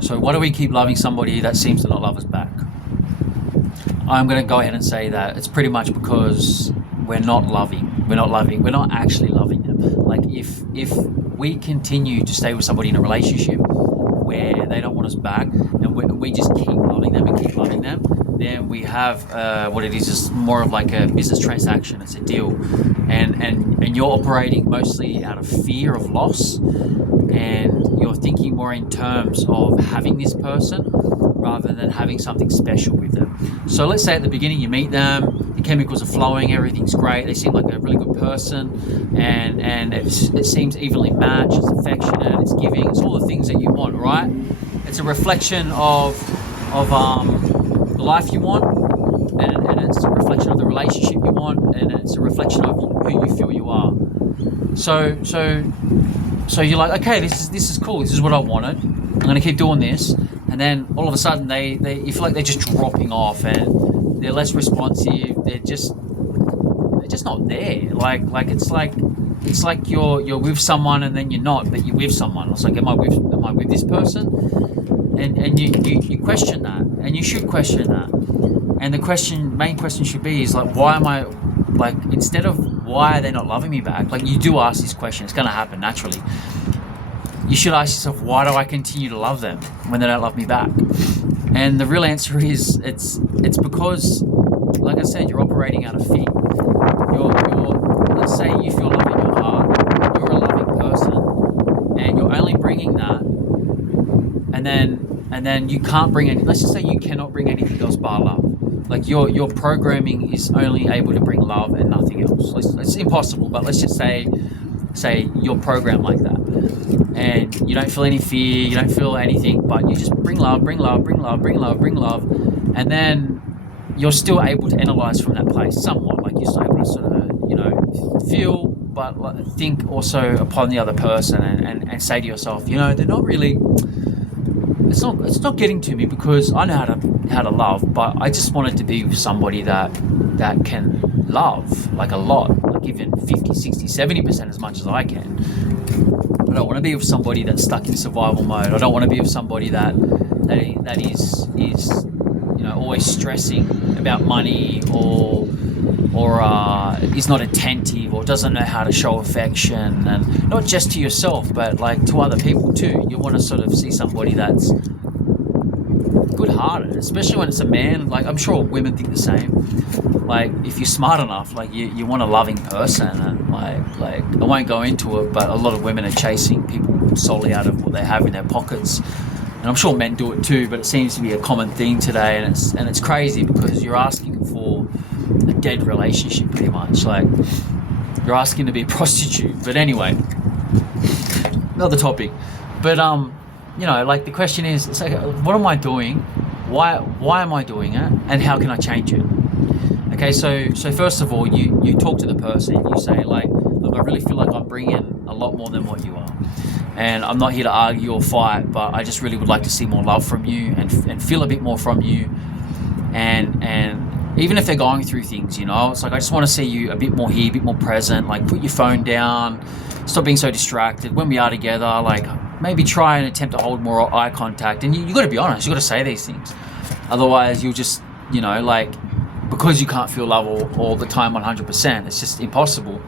So why do we keep loving somebody that seems to not love us back? I'm going to go ahead and say that it's pretty much because we're not loving. We're not actually loving them. Like if we continue to stay with somebody in a relationship where they don't want us back, and we just keep loving them and keep loving them, then we have what it is more of like a business transaction. It's a deal, and you're operating mostly out of fear of loss, and you're thinking more in terms of having this person rather than having something special with them. So let's say at the beginning you meet them, the chemicals are flowing, everything's great, they seem like a really good person, and it seems evenly matched, it's affectionate, it's giving, it's all the things that you want, right? It's a reflection of the life you want, and it's a reflection of the relationship you want, and it's a reflection of who you feel you are. So you're like, okay, this is cool, this is what I wanted, I'm going to keep doing this. And then all of a sudden you feel like they're just dropping off, and they're less responsive, they're just not there. Like it's like you're with someone and then you're not, but you're with someone. It's like, am I with this person? And you question that, and you should question that. And the main question should be is like, why am I, like, instead of why are they not loving me back? Like, you do ask this question, it's going to happen naturally. You should ask yourself, why do I continue to love them when they don't love me back? And the real answer is it's because, like I said, you're operating out of fear. Let's say you feel love in your heart, you're a loving person, and you're only bringing that, and then you can't bring any. Let's just say you cannot bring anything else but love. Like your programming is only able to bring love and nothing else. It's impossible, but let's just say you're programmed like that, and you don't feel any fear, you don't feel anything, but you just bring love, and then you're still able to analyze from that place somewhat. Like, you're still able to sort of, feel, but think also upon the other person, and say to yourself, they're not really. It's not getting to me because I know how to love, but I just wanted to be with somebody that can love like a lot, like even 50, 60, 70% as much as I can. I don't want to be with somebody that's stuck in survival mode. I don't want to be with somebody that is always stressing about money, or is not attentive, or doesn't know how to show affection, and not just to yourself but like to other people too. You want to sort of see somebody that's good-hearted, especially when it's a man. Like, I'm sure women think the same. Like, if you're smart enough, like you want a loving person, and like I won't go into it, but a lot of women are chasing people solely out of what they have in their pockets. And I'm sure men do it too, but it seems to be a common theme today, and it's crazy because you're asking for a dead relationship pretty much. Like, you're asking to be a prostitute. But anyway, another topic. But like, the question is, it's like, what am I doing? Why am I doing it? And how can I change it? Okay, so first of all, you talk to the person. You say, like, look, I really feel like I'm bringing a lot more than what you are, and I'm not here to argue or fight, but I just really would like to see more love from you, and feel a bit more from you, and even if they're going through things, it's like, I just want to see you a bit more here, a bit more present. Like, put your phone down, stop being so distracted. When we are together, like, maybe try and attempt to hold more eye contact. And you got to be honest, you got to say these things. Otherwise, you'll just, because you can't feel love all the time 100%, it's just impossible.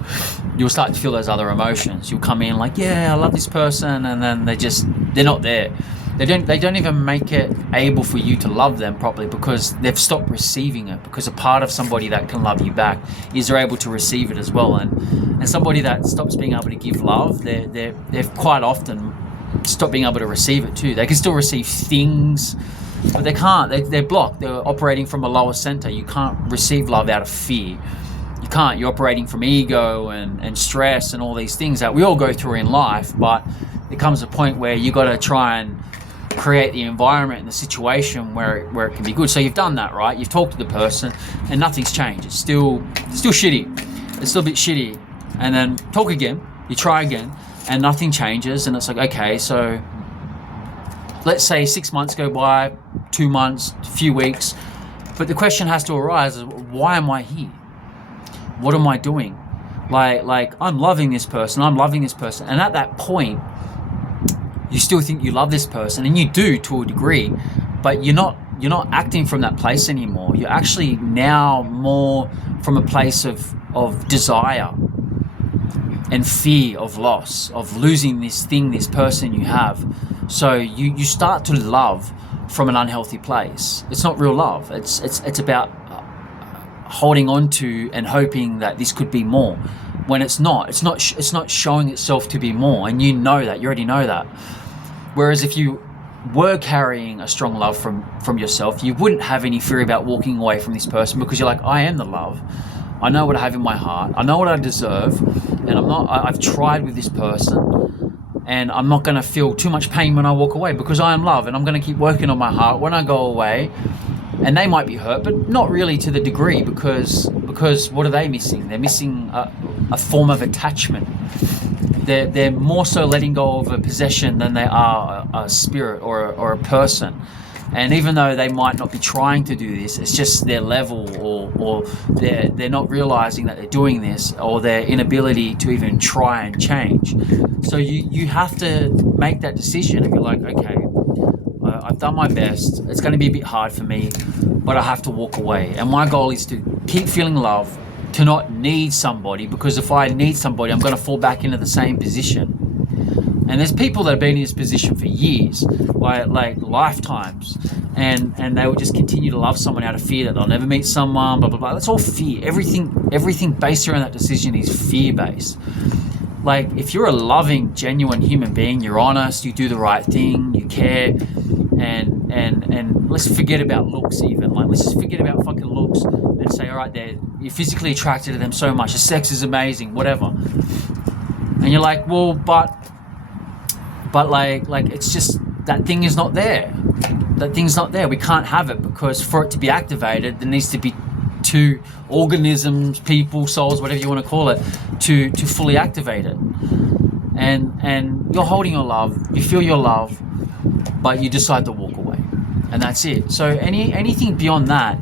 You'll start to feel those other emotions. You'll come in like, yeah, I love this person, and then they're not there. They don't even make it able for you to love them properly, because they've stopped receiving it. Because a part of somebody that can love you back is they're able to receive it as well. And somebody that stops being able to give love, they've quite often stopped being able to receive it too. They can still receive things, but they can't. They're blocked. They're operating from a lower center. You can't receive love out of fear. You can't. You're operating from ego and stress and all these things that we all go through in life. But there comes a point where you got to try and create the environment and the situation where it can be good. So you've done that, right? You've talked to the person, and nothing's changed. It's still shitty. It's still a bit shitty. And then talk again. You try again, and nothing changes. And it's like, okay, so let's say 6 months go by, 2 months, a few weeks, but the question has to arise: why am I here? What am I doing? Like I'm loving this person. And at that point, you still think you love this person, and you do to a degree, but you're not acting from that place anymore. You're actually now more from a place of desire and fear of loss, of losing this person you have. So you start to love from an unhealthy place. It's not real love. It's about holding on to and hoping that this could be more, when it's not. It's not showing itself to be more, and you already know that. Whereas if you were carrying a strong love from yourself, you wouldn't have any fear about walking away from this person, because you're like, I am the love. I know what I have in my heart. I know what I deserve, and I've tried with this person, and I'm not going to feel too much pain when I walk away, because I am love, and I'm going to keep working on my heart when I go away. And they might be hurt, but not really to the degree, because what are they missing? They're missing a form of attachment. They're more so letting go of a possession than they are a spirit or a person. And even though they might not be trying to do this, it's just their level, or they're not realizing that they're doing this, or their inability to even try and change. So you have to make that decision. If you're like, okay, I've done my best, it's going to be a bit hard for me, but I have to walk away. And my goal is to keep feeling love, to not need somebody, because if I need somebody, I'm going to fall back into the same position. And there's people that have been in this position for years, like lifetimes, and they will just continue to love someone out of fear that they'll never meet someone, blah, blah, blah. That's all fear. Everything based around that decision is fear-based. Like, if you're a loving, genuine human being, you're honest, you do the right thing, you care, and let's forget about looks even. Like, let's just forget about fucking looks and say, all right, you're physically attracted to them so much, the sex is amazing, whatever. And you're like, well, but like it's just, that thing is not there. That thing's not there. We can't have it, because for it to be activated, there needs to be two organisms, people, souls, whatever you want to call it, to fully activate it. And you're holding your love, you feel your love, but you decide to walk away, and that's it. So anything beyond that,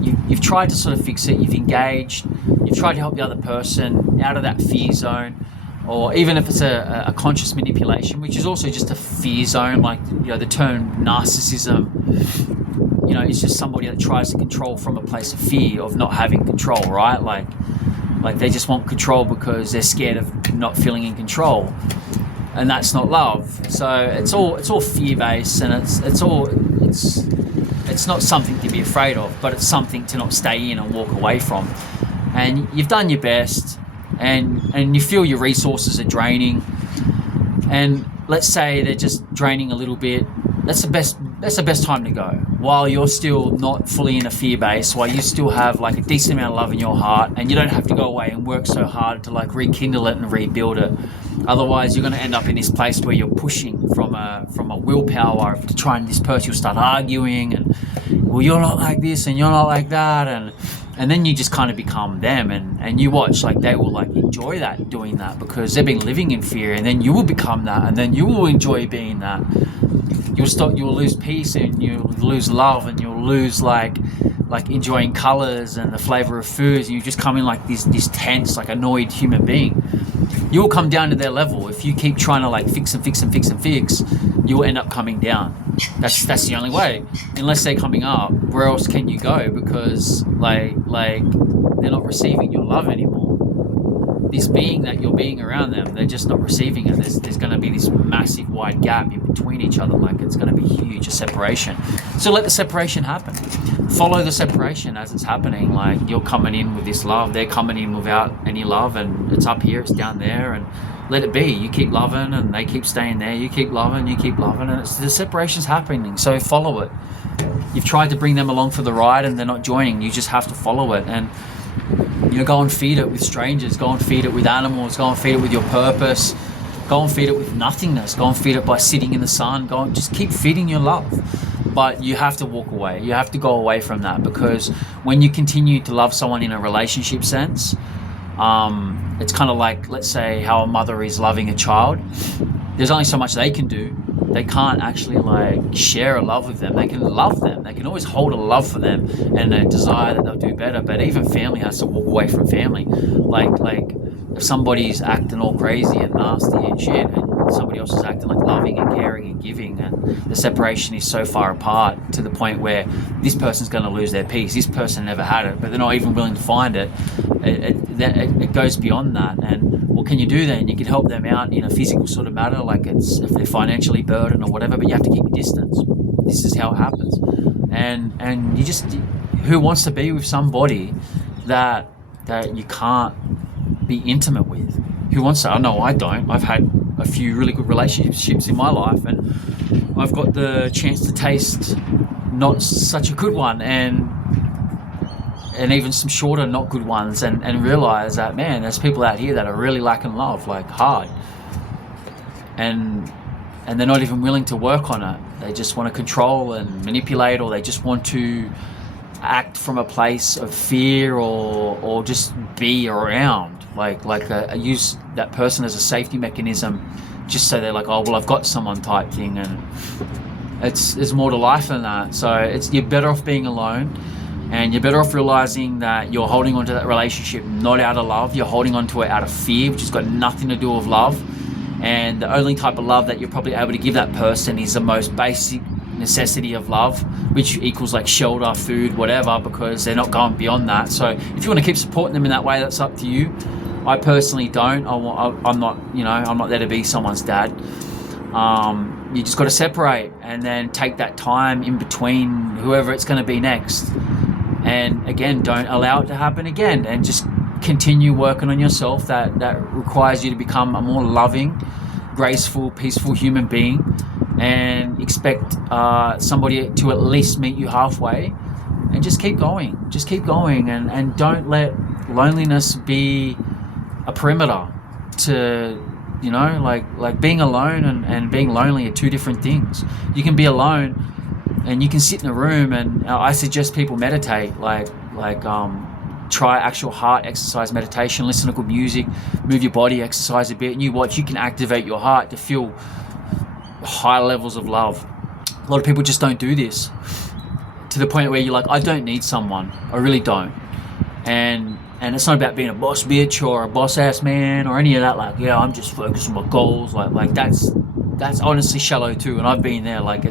you've tried to sort of fix it, you've engaged, you've tried to help the other person out of that fear zone, or even if it's a conscious manipulation, which is also just a fear zone, like, the term narcissism, it's just somebody that tries to control from a place of fear, of not having control, right? Like they just want control because they're scared of not feeling in control, and that's not love. So it's all fear based, and it's not something to be afraid of, but it's something to not stay in and walk away from. And you've done your best, and you feel your resources are draining, and let's say they're just draining a little bit. That's the best time to go, while you're still not fully in a fear base, while you still have like a decent amount of love in your heart, and you don't have to go away and work so hard to like rekindle it and rebuild it. Otherwise, you're going to end up in this place where you're pushing from a willpower to try and this person. You'll start arguing, and, well, you're not like this and you're not like that, and then you just kind of become them, and you watch, like, they will like enjoy doing that, because they've been living in fear, and then you will become that, and then you will enjoy being that. You'll lose peace, and you'll lose love, and you'll lose like enjoying colors and the flavor of foods, and you just come in like this tense, like annoyed human being. You'll come down to their level. If you keep trying to like fix, you'll end up coming down. That's the only way. Unless they're coming up, where else can you go? Because like they're not receiving your love anymore. This being that you're being around them, they're just not receiving it. There's going to be this massive wide gap in between each other. Like, it's going to be huge, a separation. So let the separation happen. Follow the separation as it's happening. Like, you're coming in with this love, they're coming in without any love, and it's up here, it's down there, and let it be. You keep loving, and they keep staying there. You keep loving, and the separation's happening. So follow it. You've tried to bring them along for the ride, and they're not joining. You just have to follow it, and go and feed it with strangers, go and feed it with animals, go and feed it with your purpose, go and feed it with nothingness, go and feed it by sitting in the sun, go and just keep feeding your love. But you have to walk away. You have to go away from that, because when you continue to love someone in a relationship sense, it's kind of like, let's say, how a mother is loving a child. There's only so much they can do. They can't actually like share a love with them. They can love them. They can always hold a love for them and a desire that they'll do better. But even family has to walk away from family. Like if somebody's acting all crazy and nasty and shit, and somebody else is acting like loving and caring and giving, and the separation is so far apart to the point where this person's going to lose their peace. This person never had it, but they're not even willing to find it. It goes beyond that. And what can you do then? You can help them out in a physical sort of matter, like it's if they're financially burdened or whatever, but you have to keep your distance. This is how it happens. And you just, who wants to be with somebody that you can't be intimate with? Who wants to? I know I don't. I've had a few really good relationships in my life, and I've got the chance to taste not such a good one, and even some shorter not good ones, and realize that, man, there's people out here that are really lacking love, like hard, and they're not even willing to work on it. They just want to control and manipulate, or they just want to act from a place of fear, or just be around, like use that person as a safety mechanism, just so they're like, oh well, I've got someone type thing. And there's more to life than that. So you're better off being alone, and you're better off realizing that you're holding onto that relationship not out of love. You're holding onto it out of fear, which has got nothing to do with love. And the only type of love that you're probably able to give that person is the most basic necessity of love, which equals like shelter, food, whatever, because they're not going beyond that. So if you want to keep supporting them in that way, that's up to you. I personally don't. I'm not there to be someone's dad. You just got to separate, and then take that time in between whoever it's going to be next. And again, don't allow it to happen again, and just continue working on yourself. That requires you to become a more loving, graceful, peaceful human being, and expect somebody to at least meet you halfway, and just keep going, and don't let loneliness be a perimeter to, like being alone and being lonely are two different things. You can be alone and you can sit in a room, and I suggest people meditate, try actual heart exercise meditation, listen to good music, move your body, exercise a bit, and you can activate your heart to feel high levels of love. A lot of people just don't do this, to the point where you're like, I don't need someone, I really don't. And it's not about being a boss bitch or a boss ass man or any of that. Like, yeah, I'm just focused on my goals. Like that's honestly shallow too. And I've been there. Like,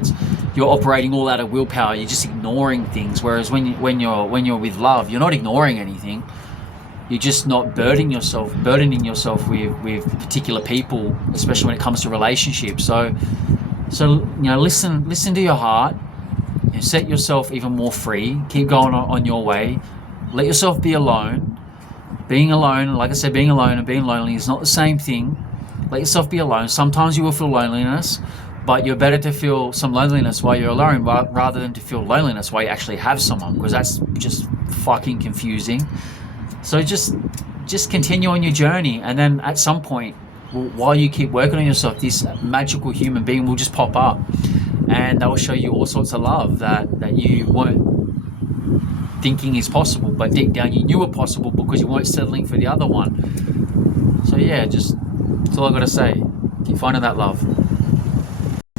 you're operating all out of willpower. You're just ignoring things. Whereas when you're with love, you're not ignoring anything. You're just not burdening yourself with particular people, especially when it comes to relationships. So listen to your heart. Set yourself even more free. Keep going on your way. Let yourself be alone. Being alone, like I said, being alone and being lonely is not the same thing. Let yourself be alone. Sometimes you will feel loneliness, but you're better to feel some loneliness while you're alone rather than to feel loneliness while you actually have someone, because that's just fucking confusing. So just continue on your journey, and then at some point, while you keep working on yourself, this magical human being will just pop up, and that will show you all sorts of love that you weren't thinking is possible, but deep down you knew it possible because you weren't settling for the other one. So yeah, that's all I gotta say. Keep finding that love.